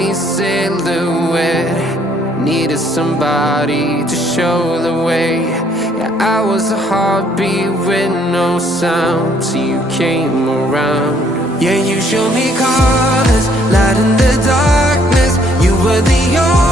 lonely silhouette. Needed somebody to show the way. Yeah, I was a heartbeat with no sound till you came around. Yeah, you showed me colors, light in the darkness. You were the only